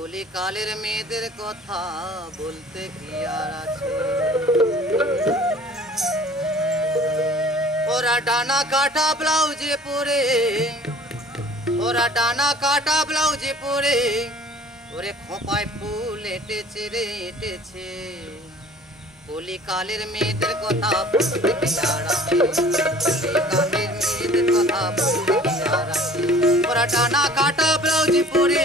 কলিকালের মেয়েদের কথা বলতে কি আর আছে। ওরা ডানা কাটা ব্লাউজে পরে, ওরা ডানা কাটা ব্লাউজে পরে, ওরে খোপায় ফুল এটেছে রে, এটেছে। কলিকালের মেয়েদের কথা বলতে কি আর আছে। কলিকালের মেয়েদের কথা বলতে কি আর আছে। ওরা ডানা কাটা ব্লাউজে পরে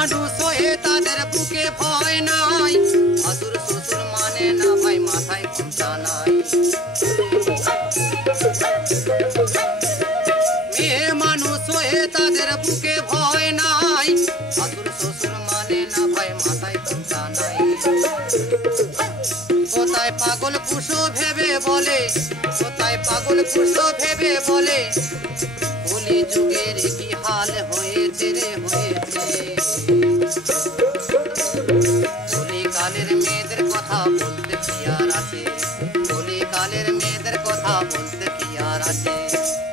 মানুষ হয়ে তাদের বুকে ভয় নাই। অসুর শ্বশুর মানে না ভাই, মাথায় ঘুমটা নাই। হয়ে তাদের বুকে ভয় নাই। অসুর শ্বশুর মানে না ভাই, মাথায় ঘুমটা নাই। কোথায় পাগল কুশো ভেবে বলে? কোথায় পাগল কুশো ভেবে বলে? কলি যুগের কি হাল হয়েছে রে হয়েছে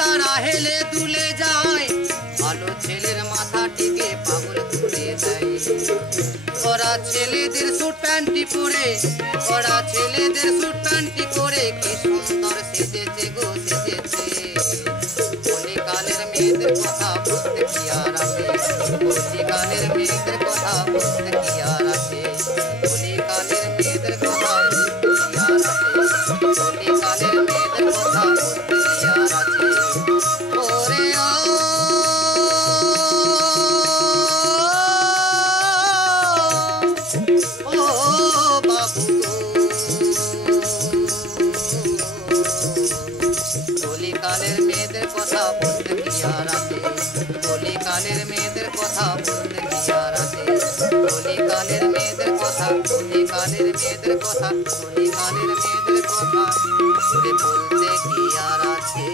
তারা হেলে দুলে যায় ভালো ছেলের মাথাটিকে পাগল করে দেয় ওরা ছেলেদের স্যুট প্যান্টি পরে ওরা ছেলেদের স্যুট প্যান্টি পরে কি সুন্দর সেজেছে গো সেজেছে কলিকালের মেয়েদের কথা বলতে কি আর আছে কলিকালের মেয়েদের কথা বলতে কি আর আছে কলিকালের মেয়েদের কথা বলতে কি আর আছে কলিকালের মেয়েদের কথা কলিকালের মেয়েদের কথা কলিকালের মেয়েদের কথা বলে বলতে কি আর আছে